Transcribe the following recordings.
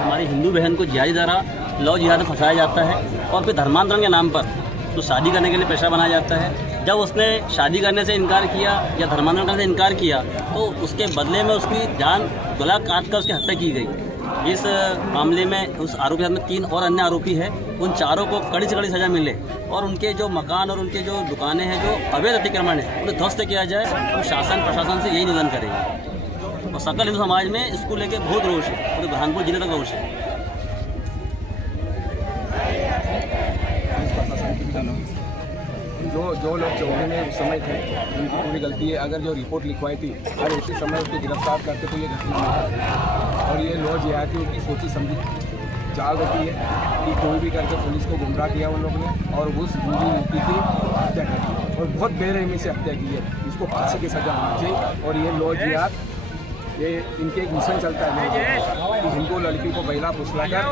हमारी हिंदू बहन को जिहादी द्वारा लव जिहाद में फंसाया जाता है और फिर धर्मांतरण के नाम पर तो शादी करने के लिए पेशा बनाया जाता है। जब उसने शादी करने से इनकार किया या धर्मांतरण करने से इनकार किया तो उसके बदले में उसकी जान गला काट कर उसकी हत्या की गई। इस मामले में उस आरोपी में 3 और अन्य आरोपी हैं। उन चारों को कड़ी से कड़ी सजा मिले और उनके जो मकान और उनके जो दुकानें हैं जो अवैध अतिक्रमण है उन्हें ध्वस्त किया जाए। हम शासन प्रशासन से यही निवेदन करेंगे और सकल हिंदू समाज में इसको लेकर बहुत रोष है, पूरे बुरहानपुर जिले तक रोष है। जो लोग चौकी में उस समय थे उनकी पूरी गलती है। अगर जो रिपोर्ट लिखवाई थी अगर इसी समय उसको गिरफ्तार करते तो ये घटना नहीं होती। और ये लॉ जिहादियों की सोची समझी चाल रखी है कि कोई भी करके पुलिस को गुमराह किया उन लोगों ने और उस जूझी युवती की हत्या कर और बहुत बेरहमी से हत्या की है। इसको फांसी की सजा होनी चाहिए। और ये लॉ जिहाद ये इनके एक मिशन चलता है कि हिंदू लड़की को बहला फुसला कर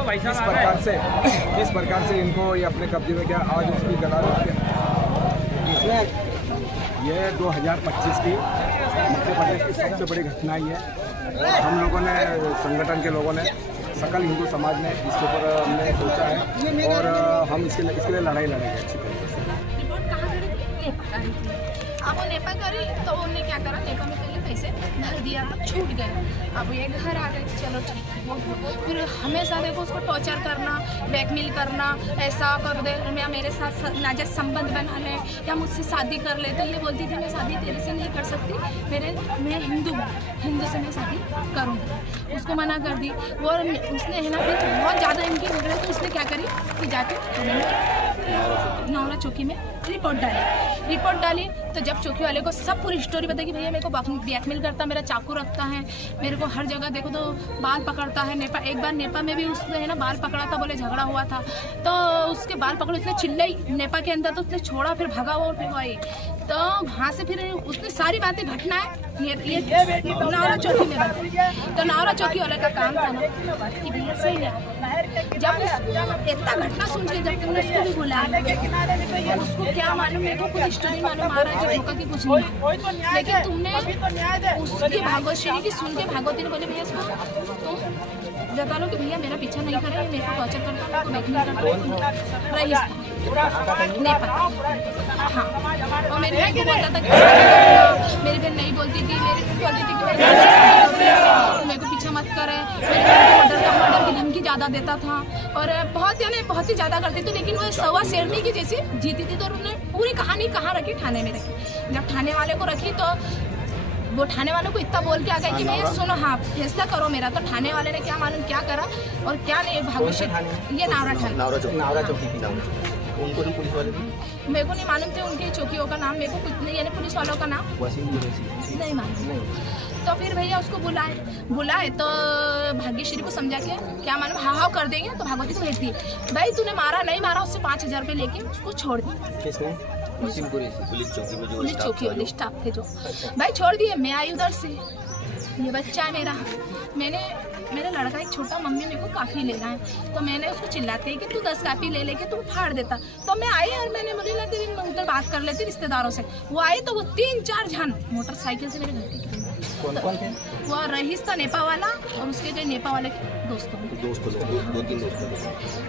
किस प्रकार से इनको ये अपने कब्जे में क्या आज उसकी गला ये 2025 की मध्य प्रदेश की सबसे बड़ी घटना ही है। हम लोगों ने संगठन के लोगों ने सकल हिंदू समाज ने इसके ऊपर हमने सोचा है और हम इसके लिए लड़ाई लड़ेंगे अच्छी तरीके से। रिपोर्ट कहाँ करी थी? अब वो नेपा करी तो उन्होंने क्या करा, नेपा में पहले पैसे भर दिया तो छूट गए। अब ये घर आ गए, चलो ठीक है। फिर हमेशा देखो उसको टॉर्चर करना, ब्लैकमेल करना, ऐसा कर दे या मेरे साथ नाजायज संबंध बना ले या मुझसे शादी कर ले। तो ये बोलती थी मैं शादी तेरे से नहीं कर सकती, मैं हिंदू हूँ, हिंदू से मैं शादी करूँगी। उसको मना कर दी वो उसने है ना। फिर बहुत ज़्यादा इनकी हो गई तो उसने क्या करी कि जाके नौरा चौकी में रिपोर्ट डाली। तो जब चौकी वाले को सब पूरी स्टोरी बताई कि भैया मेरे को ब्लैकमेल करता, मेरा चाकू रखता है, मेरे को हर जगह देखो तो बाल पकड़ता है। एक बार नेपा में भी उसने है ना बाल पकड़ा था, बोले झगड़ा हुआ था तो उसके बाल पकड़े, उसने चिल्लाई नेपा के अंदर तो उसने छोड़ा, फिर भगा वो फिर गई। तो वहाँ से फिर उसने सारी बातें घटनाएं ये नौरा चौकी में बताई। तो नौरा चौकी वाले का काम था ना कि भैया सही है। जब इतना घटना सुन के जब तुमने उसको भी बुलाया, उसको क्या मालूम, मेरे को कुछ स्टोरी मालूम आ रहा है कि धोखा की कुछ नहीं, लेकिन तुमने उसकी भागवतश्री की सुन के भागवती ने बोले भैया इसको तुम जता लो कि भैया मेरा पीछा नहीं करा, ये मेरे को टॉर्चर करता, मेरे को बैकमेल करता रही नेपाल। हाँ, और मेरी बहन को बोलता था कि मेरी बहन नहीं बोलती थी, मेरी बहन बोलती थी कि मेरे को पीछा मत करे। मर्डर की धमकी ज़्यादा देता था और बहुत ही ज़्यादा करती थी। लेकिन वो सवा शेरनी की जैसी जीती थी। तो उन्होंने पूरी कहानी कहाँ रखी, थाने में रखी। जब थाने वाले को रखी तो वो थाने वालों को इतना बोल के आ गए कि भैया सुनो, हाँ फैसला करो मेरा। तो थाने वाले ने क्या मालूम क्या करा और क्या नहीं। भागवत ये नौरा चौकी उनको नहीं पुलिस वाले मेरे को नहीं मालूम थे उनके चौकियों का नाम, मेरे को कुछ नहीं, यानी पुलिस वालों का नाम नहीं मालूम। तो फिर भैया उसको बुलाए तो भाग्यश्री को समझा के क्या मालूम हाँ कर देंगे। तो भागवती को भेज दी, भाई तूने मारा नहीं मारा, उससे 5000 रुपये लेके उसको छोड़ दी। किसने? पुलिस चौकी वाले स्टाफ थे जो भाई छोड़ दिए। मैं आई उधर से, ये बच्चा है मेरा लड़का एक छोटा, मम्मी मेरे को काफ़ी लेना है। तो मैंने उसको चिल्लाते कि तू 10 काफ़ी ले लेके तू फाड़ देता। तो मैं आई और मैंने बोली ना तेरी उधर बात कर लेती रिश्तेदारों से। वो आए तो वो 3-4 जन मोटरसाइकिल से मेरे घर के कौन थे? वो रईस था नेपा वाला और उसके जो नेपा वाले के दोस्तों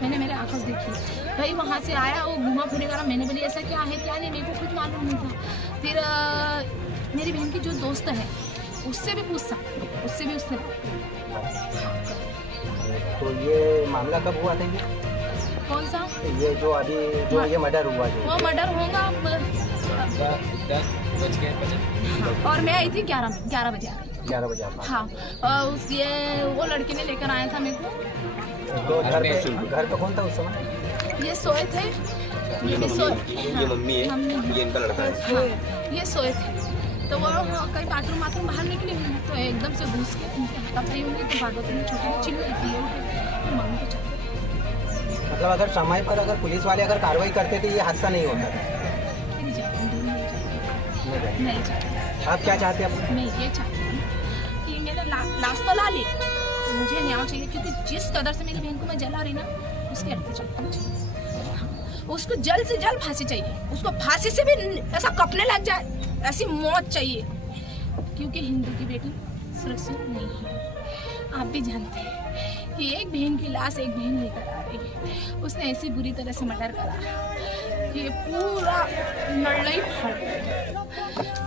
मैंने मेरे आंखों से देखी। भाई वहाँ से आया वो घुमा फिरे करा। मैंने बोली ऐसा क्या है क्या नहीं, मेरे को कुछ मालूम नहीं था। फिर मेरी बहन की जो दोस्त है उससे भी पूछ सकते, उससे भी उसने। तो ये मामला कब हुआ था? ये कौन सा? ये जो अभी जो ये मर्डर हुआ है, वो मर्डर होगा 10 बज गए और मैं आई थी 11 बजे। 11 बजे। हाँ, वो लड़के ने लेकर आया था मेरे को। तो घर पे कौन था उस समय? ये सोए थे, ये भी सोए। ये मम्मी है, ये इनका लड़का है। हाँ, ये सोए थे। तो वो कहीं बाथरूम बाहर निकली हुई तो एकदम से घुस के उनके हाथापाई होंगी। तो भागवती ने छोटी चिल्लाई थी तो मम्मी को चल। मतलब अगर समय पर अगर पुलिस वाले अगर कार्रवाई करते तो ये हादसा नहीं होता था। नहीं चाहती। आप क्या चाहते हैं? मैं ये चाहती हूँ कि मेरा लाश तो ला ले, मुझे न्याय चाहिए। क्योंकि जिस कदर से मेरी बहन को मैं जला रही ना उसके अर्थ चलना चाहिए। उसको जल्द से जल्द फांसी चाहिए। उसको फांसी से भी ऐसा कपने लग जाए, ऐसी मौत चाहिए क्योंकि हिंदू की बेटी सुरक्षित नहीं है। आप भी जानते हैं कि एक बहन की लाश एक बहन लेकर आ रही है, उसने ऐसी बुरी तरह से मर्डर करा कि पूरा लड़ाई फट गई।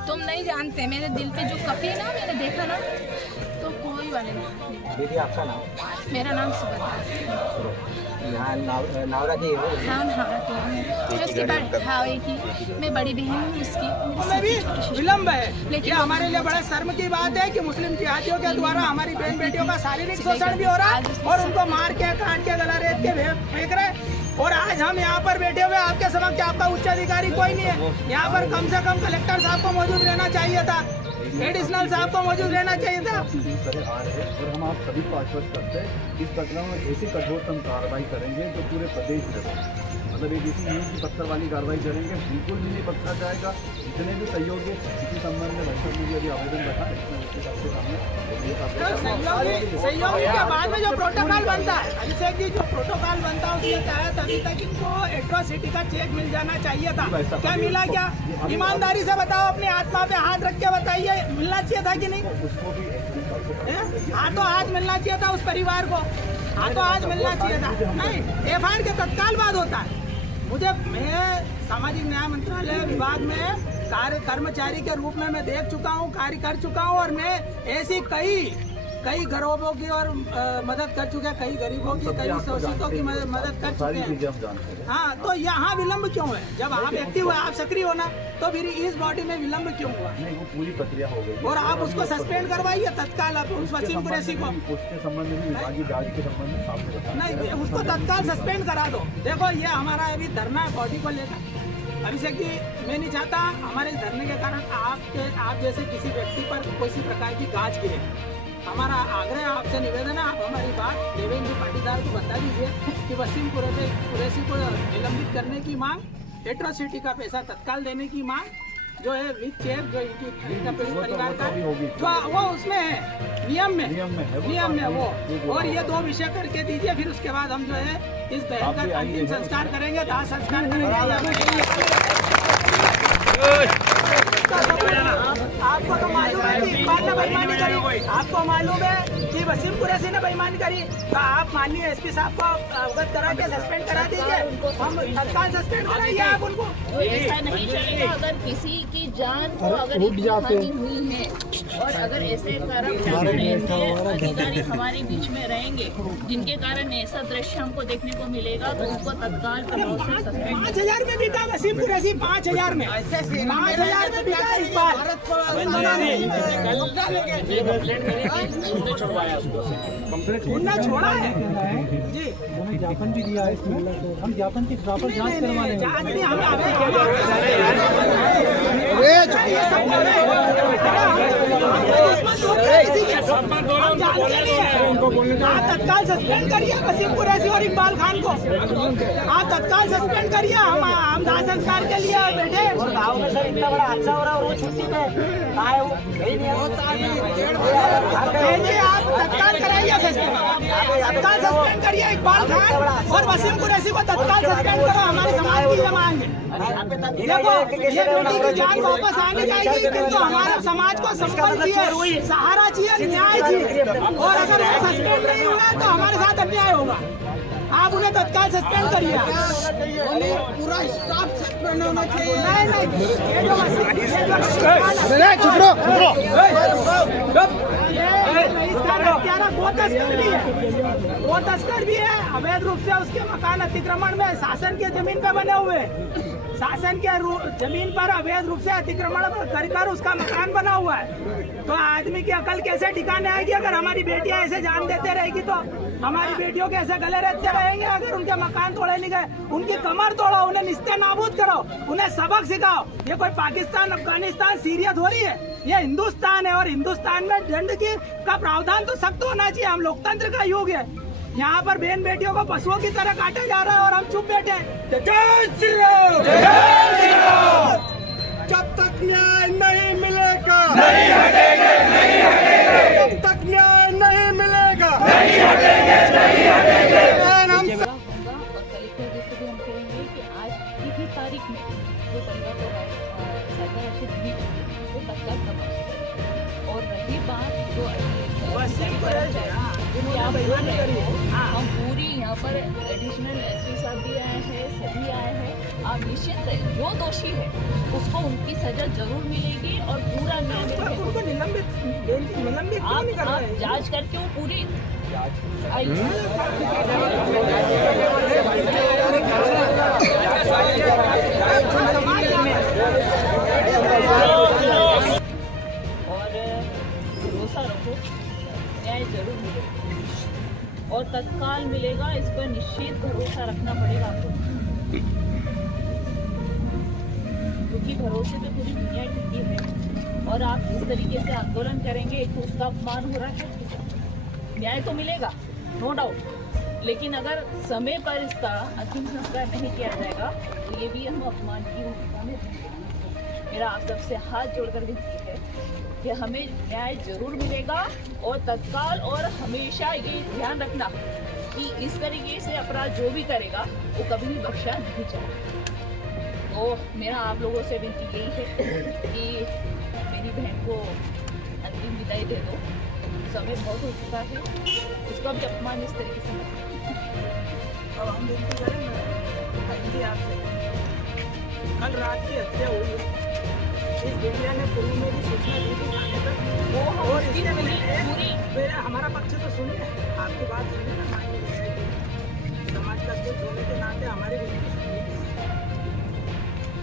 तुम नहीं जानते मेरे दिल पे जो कपी ना मैंने देखा ना, तो कोई वाले नहीं। दीदी आपका नाम? मेरा नाम सुभद्रा। यहाँ नावरा की हो? हाँ तो उसकी मैं बड़ी बहन हूँ उसकी। में भी विलम्ब है, लेकिन हमारे लिए बड़ा शर्म की बात है कि मुस्लिम जिहादियों के द्वारा हमारी बहन बेटियों का शारीरिक शोषण भी हो रहा है और उनको मार के काट के गला रेत के फेंक रहे। और आज हम यहाँ पर बैठे हुए आपके समक्ष, आपका उच्च अधिकारी कोई नहीं है यहाँ पर। कम से कम कलेक्टर साहब को मौजूद रहना चाहिए था, एडिशनल साहब को मौजूद रहना चाहिए था। और हम आप सभी को आश्वस्त करते हैं इस घटना में ऐसी कठोरतम कार्रवाई करेंगे जो पूरे प्रदेश में हो। मतलब एक ऐसी नींद की पत्थर वाली कार्रवाई करेंगे, बिल्कुल भी नहीं पकड़ा जाएगा। जितने भी सहयोगी इसी संबंध में वर्षा में अभी आवेदन रखा सहयोगी के बाद में जो प्रोटोकॉल बनता है, अभिषेक जी, जो प्रोटोकॉल बनता है उसके तहत अभी तक इनको एट्रोसिटी का चेक मिल जाना चाहिए था। क्या मिला? क्या ईमानदारी से बताओ, अपनी आत्मा पे हाथ रख के बताइए, मिलना चाहिए था कि नहीं? हाथों हाथ मिलना चाहिए था उस परिवार को, हाथों हाथ मिलना चाहिए था। नहीं, एफआईआर के तत्काल बाद होता है। मैं सामाजिक न्याय मंत्रालय विभाग में कर्मचारी के रूप में मैं देख चुका हूँ, कार्य कर चुका हूँ और मैं ऐसी कई गरीबों की और मदद कर चुके हैं, कई गरीबों की, कई शोषितों की मदद कर चुके हैं। हाँ, तो यहाँ विलम्ब क्यों है? जब आप एक्टिव है, आप सक्रिय होना, तो फिर इस बॉडी में विलम्ब क्यों हुआ? नहीं, वो पूरी प्रक्रिया हो गई और आप उसको सस्पेंड करवाइए तत्काल, आप उस वसीम कुरैशी को। उसके संबंध में विभागीय जांच के संबंध में सामने बताया नहीं, उसको तत्काल सस्पेंड करा दो। देखो, ये हमारा अभी धरना है बॉडी को लेकर। अभिषेक जी, मैं नहीं चाहता हमारे इस धरने के कारण आप जैसे किसी व्यक्ति पर किसी प्रकार की गाज गिरे। हमारा आग्रह आपसे निवेदन है, आप हमारी बात देवेंद्र जी पाटीदार को बता दीजिए कि वसीम कुरैशी को निलंबित करने की मांग, एट्रोसिटी का पैसा तत्काल देने की मांग जो है विद चेक, जो इनकी परिवार का जो वो उसमें है, नियम में वो। और ये 2 विषय करके दीजिए, फिर उसके बाद हम जो है इस बहन का अंतिम संस्कार करेंगे, दाह संस्कार आपको तो मालूम है कि इकबाल ने बेईमानी करी, आपको मालूम है कि वसीम कुरैशी ने बेईमानी करी, तो आप माननीय एसपी साहब को अवगत करा के सस्पेंड करा दीजिए। हम तत्काल सस्पेंड कराइए आप उनको। ऐसा नहीं चलेगा। अगर किसी की जान को अगर हानि हुई है और अगर ऐसे अधिकारी हमारे बीच में रहेंगे जिनके कारण ऐसा दृश्य हमको देखने को मिलेगा, तो उनको तत्काल प्रभाव से सस्पेंड। 5000 में बिका वसीम कुरैशी, 5000 में 5000 में बिका इकबाल। उन्होंने छोड़ा है जी, उन्होंने ज्ञापन भी दिया है इसमें, हम ज्ञापन की प्रॉपर जांच करवा रहे आप तत्काल सस्पेंड करिए वसीम कुरैशी और इकबाल खान को, आप तत्काल सस्पेंड करिए। हम दाह संस्कार के लिए बैठे। इतना बड़ा हादसा हो रहा है, वो छुट्टी पे आप तत्काल कराइए सस्पेंड, तत्काल सस्पेंड करिए इकबाल खान और वसीम कुरैशी को तत्काल सस्पेंड करो। हमारे समाज की ये मांग है। देखो, ये बेटी की जान वापस आने जाएगी, तो हमारे समाज को संबल चाहिए, सहारा चाहिए, न्याय चाहिए। और अगर वो सस्पेंड नहीं हुए तो हमारे साथ अन्याय होगा। आप उन्हें तत्काल सस्पेंड करिए। पूरा स्टाफ सस्पेंड होना चाहिए। नहीं, ये वो तस्कर भी है, अवैध रूप से उसके मकान अतिक्रमण में शासन के जमीन पे बने हुए, शासन के जमीन पर अवैध रूप से अतिक्रमण कर उसका मकान बना हुआ है। तो आदमी की अकल कैसे ठिकाने आएगी? अगर हमारी बेटियां ऐसे जान देते रहेगी तो हमारी बेटियों के ऐसे गले रहते रहेंगे। अगर उनके मकान तोड़े नहीं गए, उनकी कमर तोड़ो, उन्हें निस्ते नाबूद करो, उन्हें सबक सिखाओ। ये कोई पाकिस्तान, अफगानिस्तान, सीरिया थोड़ी है, ये हिंदुस्तान है। और हिंदुस्तान में दंड का प्रावधान तो सख्त होना चाहिए। हम लोकतंत्र का युग है, यहाँ पर बहन बेटियों को पशुओं की तरह काटा जा रहा है और हम चुप बैठे हैं। जय श्री राम, जय श्री राम। जब तक न्याय नहीं मिलेगा नहीं हटेंगे, नहीं हटेंगे। जब तक न्याय नहीं मिलेगा नहीं हटेंगे, नहीं हटेंगे। और कलेक्टर जी से भी हम कहेंगे कि आज की तारीख में जो बंदा को सरकार वो तत्काल मेरी तरफ है कि आप बोल रहे हो, हम पूरी यहाँ पर एडिशनल एसपी साहब भी आए हैं, सभी आए हैं। आप निश्चित रहे, जो दोषी है उसको उनकी सजा जरूर मिलेगी और पूरा न्याय मिलेगा। उनको निलंबित क्यों नहीं कर रहे आप हैं? जांच करके वो पूरी और भरोसा रखो, न्याय जरूर मिलेगा और तत्काल मिलेगा। इस पर निश्चित भरोसा रखना पड़ेगा आपको, क्योंकि भरोसे पे पूरी दुनिया टिकी है। और आप इस तरीके से आंदोलन करेंगे, एक तो उसका अपमान हो रहा है, न्याय तो मिलेगा नो डाउट, लेकिन अगर समय पर इसका अंतिम संस्कार नहीं किया जाएगा तो ये भी हम अपमान की भूमिका में रहेंगे। मेरा आप सबसे हाथ जोड़कर विनती है कि हमें न्याय जरूर मिलेगा और तत्काल, और हमेशा ये ध्यान रखना कि इस तरीके से अपराध जो भी करेगा वो कभी भी बख्शा नहीं जाएगा। तो मेरा आप लोगों से विनती यही है कि मेरी बहन को अंतिम विदाई दे दो, समय बहुत हो चुका है, उसका भी अपमान इस तरीके से मत करो। अब हम विनती करेंगे आपसे, कल रात की हत्या हुई है, इस बेटिया ने पूर्व में भी सूचना दी थी जाने तक, वो और इसने पूरी हमारा पक्ष तो सुनिए, आपकी बात सुनिए ना, समाज का कुछ होने के नाते हमारी विनती सुनिए।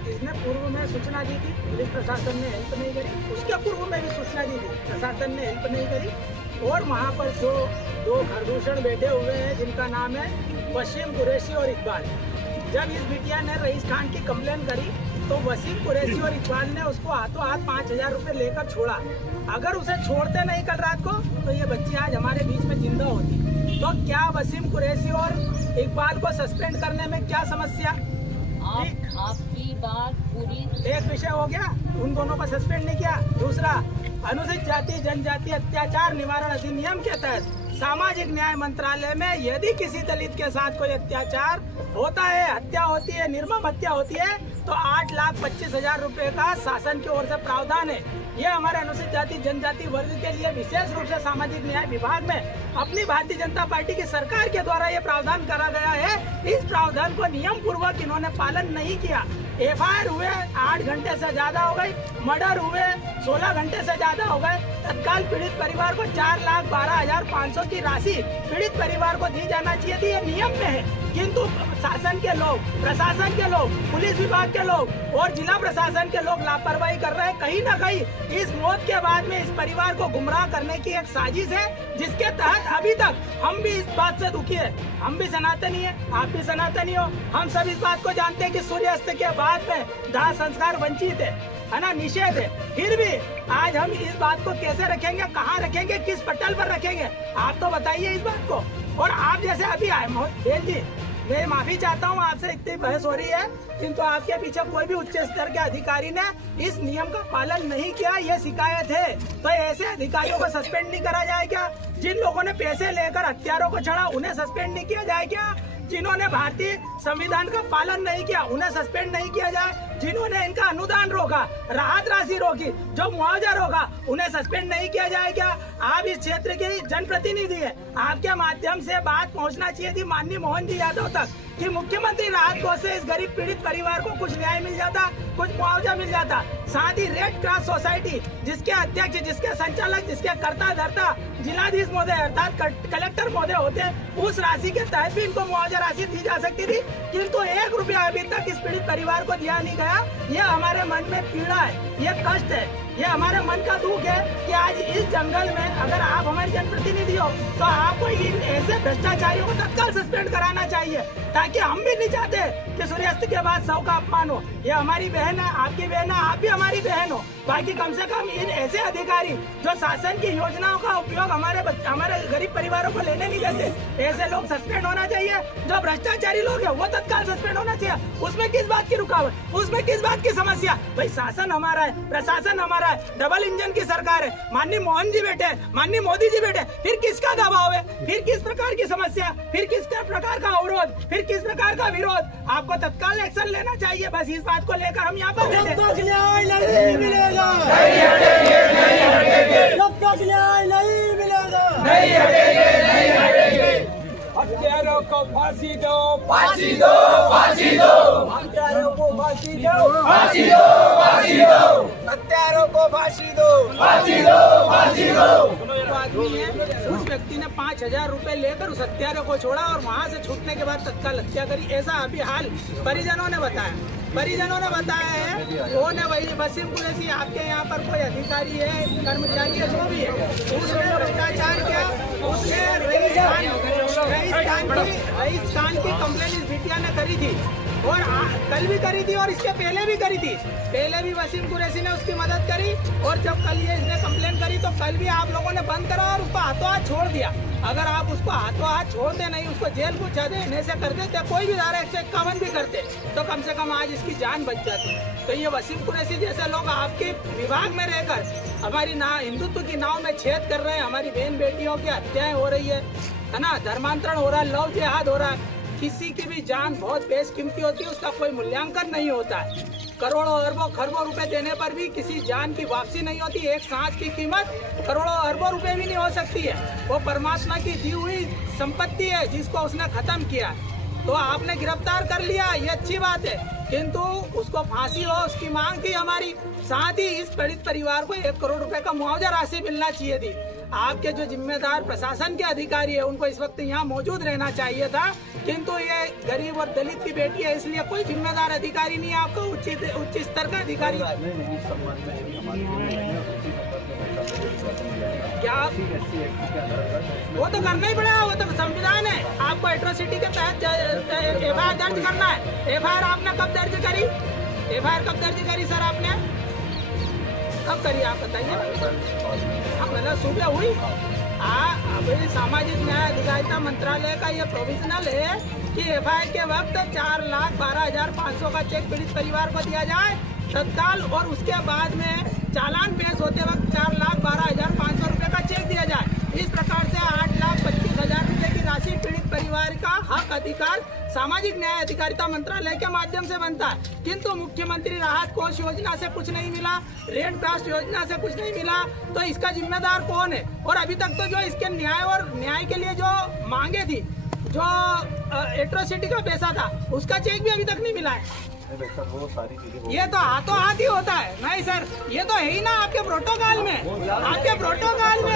इसने पूर्व में सूचना दी थी, पुलिस प्रशासन ने हेल्प नहीं करी, उसके पूर्व में भी सूचना दी थी, प्रशासन ने हेल्प नहीं करी। और वहाँ पर जो दो खरदूषण बैठे हुए हैं जिनका नाम है वसीम कुरैशी और इकबाल, जब इस बिटिया ने रईस खान की कंप्लेन करी तो वसीम कुरैशी और इकबाल ने उसको हाथों हाथ 5,000 रुपये लेकर छोड़ा। अगर उसे छोड़ते नहीं कल रात को तो ये बच्ची आज हमारे बीच में जिंदा होती। तो क्या वसीम कुरैशी और इकबाल को सस्पेंड करने में क्या समस्या? आपकी बात पूरी, एक विषय हो गया, उन दोनों को सस्पेंड नहीं किया। दूसरा, अनुसूचित जाति जनजाति अत्याचार निवारण अधिनियम के तहत सामाजिक न्याय मंत्रालय में यदि किसी दलित के साथ कोई अत्याचार होता है, हत्या होती है, निर्मम हत्या होती है, तो 8,25,000 रुपए का शासन की ओर से प्रावधान है। ये हमारे अनुसूचित जाति जनजाति वर्ग के लिए विशेष रूप से सामाजिक न्याय विभाग में अपनी भारतीय जनता पार्टी की सरकार के द्वारा ये प्रावधान करा गया है। इस प्रावधान को नियम पूर्वक इन्होंने पालन नहीं किया। एफआईआर हुए 8 घंटे से ज्यादा हो गई, मर्डर हुए 16 घंटे से ज्यादा हो गए। तत्काल पीड़ित परिवार को 4,12,500 की राशि पीड़ित परिवार को दी जाना चाहिए थी, ये नियम में है। किंतु शासन के लोग, प्रशासन के लोग, पुलिस विभाग के लोग और जिला प्रशासन के लोग लापरवाही कर रहे हैं। कहीं ना कहीं इस मौत के बाद में इस परिवार को गुमराह करने की एक साजिश है, जिसके तहत अभी तक हम भी इस बात से दुखी है। हम भी सनातनी है, आप भी सनातनी हो, हम सब इस बात को जानते हैं कि सूर्यास्त के बाद में दाह संस्कार वंचित है ना, निषेध है। फिर भी आज हम इस बात को कैसे रखेंगे, कहाँ रखेंगे, किस पटल पर रखेंगे, आप तो बताइए इस बात को। और आप जैसे अभी आए बहन जी, मैं माफी चाहता हूँ, आपसे इतनी बहस हो रही है, किंतु आपके पीछे कोई भी उच्च स्तर के अधिकारी ने इस नियम का पालन नहीं किया, ये शिकायत है। तो ऐसे अधिकारियों को सस्पेंड नहीं करा जाए क्या? जिन लोगों ने पैसे लेकर हत्यारों को चढ़ा उन्हें सस्पेंड नहीं किया जाए क्या? जिन्होंने भारतीय संविधान का पालन नहीं किया उन्हें सस्पेंड नहीं किया जाए? जिन्होंने इनका अनुदान रोका, राहत राशि रोकी, जो मुआवजा रोका, उन्हें सस्पेंड नहीं किया जाए क्या? आप इस क्षेत्र के जनप्रतिनिधि हैं, आपके माध्यम से बात पहुंचना चाहिए थी माननीय मोहन जी यादव तक कि मुख्यमंत्री राहत कोष से इस गरीब पीड़ित परिवार को कुछ न्याय मिल जाता, कुछ मुआवजा मिल जाता। साथ ही रेड क्रॉस सोसाइटी जिसके अध्यक्ष, जिसके संचालक, जिसके कर्ता धर्ता जिलाधीश महोदय अर्थात कलेक्टर महोदय होते, उस राशि के तहत भी इनको मुआवजा राशि दी जा सकती थी, किंतु 1 रुपया अभी तक इस पीड़ित परिवार को दिया नहीं गया। ये हमारे मन में पीड़ा है, ये कष्ट है, ये हमारे मन का दुख है कि आज इस जंगल में अगर आप हमारे जनप्रतिनिधि हो तो आपको इन ऐसे भ्रष्टाचारियों को तत्काल सस्पेंड कराना चाहिए, ताकि हम भी नहीं चाहते कि सूर्यास्त के बाद सौ का अपमान हो। ये हमारी बहन है, आपकी बहन है, आप भी हमारी बहन हो। बाकी कम से कम इन ऐसे अधिकारी जो शासन की योजनाओं का उपयोग हमारे गरीब परिवारों को लेने नहीं देते, ऐसे लोग सस्पेंड होना चाहिए। जो भ्रष्टाचारी लोग हैं वो तत्काल सस्पेंड होना चाहिए। उसमें किस बात की रुकावट, उसमें किस बात की समस्या? भाई शासन हमारा है, प्रशासन हमारा है, डबल इंजन की सरकार है, माननीय मोहन जी बैठे, माननीय मोदी जी बैठे, फिर किसका दबाव है, फिर किस प्रकार की समस्या, फिर किस प्रकार का अवरोध, फिर किस प्रकार का विरोध? आपको तत्काल एक्शन लेना चाहिए। बस इस बात को लेकर हम यहाँ पर जब तक न्याय नहीं मिलेगा, जब तक न्याय नहीं मिलेगा, फांसी दो, फांसी दो, फांसी दो, हत्यारों को फांसी दो, फांसी दो, फांसी दो, हत्यारों को फांसी दो। फांसी दो, फांसी दो। जो आदमी है उस व्यक्ति ने 5,000 रुपए लेकर उस हत्यारे को छोड़ा और वहां से छूटने के बाद तत्काल हत्या करी। ऐसा अभी हाल परिजनों ने बताया। परिजनों ने बताया है वो ने वही वसीम कुरैशी आपके यहाँ पर कोई अधिकारी है, कर्मचारी है, जो भी है, उसने भ्रष्टाचार किया। उसने रईस खान की कंप्लेंट इस बिटिया ने करी थी और कल भी करी थी और इसके पहले भी करी थी। पहले भी वसीम कुरैशी ने उसकी मदद करी और जब कल ये इसने कंप्लेंट करी तो कल भी आप लोगों ने बंद करा और उसको हाथों हाथ छोड़ दिया। अगर आप उसको हाथों हाथ छोड़ते नहीं, उसको जेल पूछा देने से कर देते, कोई भी धारा 151 भी करते तो कम से कम आज इसकी जान बच जाती। तो ये वसीम कुरैशी जैसे लोग आपके विभाग में रहकर हमारी हिंदुत्व की नाव में छेद कर रहे हैं। हमारी बहन बेटियों की हत्याएं हो रही है ना, धर्मांतरण हो रहा है, लव जिहाद हो रहा है। किसी की भी जान बहुत बेशकीमती होती है, उसका कोई मूल्यांकन नहीं होता है। करोड़ों अरबों खरबों रुपए देने पर भी किसी जान की वापसी नहीं होती। एक सांस की कीमत करोड़ों अरबों रुपए भी नहीं हो सकती है। वो परमात्मा की दी हुई संपत्ति है जिसको उसने खत्म किया। तो आपने गिरफ्तार कर लिया, ये अच्छी बात है, किंतु उसको फांसी हो उसकी मांग थी हमारी। साथ ही इस पीड़ित परिवार को 1 करोड़ रुपए का मुआवजा राशि मिलना चाहिए थी। आपके जो जिम्मेदार प्रशासन के अधिकारी है उनको इस वक्त यहाँ मौजूद रहना चाहिए था, किंतु ये गरीब और दलित की बेटी है इसलिए कोई जिम्मेदार अधिकारी नहीं है। आपको उच्च स्तर का अधिकारी क्या वो तो करना ही पड़ेगा, वो तो संविधान है। आपको एट्रोसिटी के तहत FIR दर्ज करना है। FIR आपने कब दर्ज करी? FIR कब दर्ज करी सर आपने? कब करी आप बताइए? मतलब सुबह हुई। अभी सामाजिक न्याय अधिकारिता मंत्रालय का ये प्रोविजनल है कि FIR के वक्त 4,12,500 का चेक पीड़ित परिवार को दिया जाए तत्काल, और उसके बाद में चालान पेश होते वक्त 4,12,500 रुपये का चेक दिया जाए। इस प्रकार से 8,25,000 रुपये की राशि पीड़ित परिवार का हक अधिकार सामाजिक न्याय अधिकारिता मंत्रालय के माध्यम से बनता है। किंतु मुख्यमंत्री राहत कोष योजना से कुछ नहीं मिला, रेड क्रॉस योजना से कुछ नहीं मिला, तो इसका जिम्मेदार कौन है? और अभी तक तो जो इसके न्याय के लिए जो मांगे थी, जो एट्रोसिटी का पैसा था, उसका चेक भी अभी तक नहीं मिला है। ये तो हाथों हाथ ही होता है। नहीं सर, ये तो है ही ना आपके प्रोटोकॉल में। आपके प्रोटोकॉल में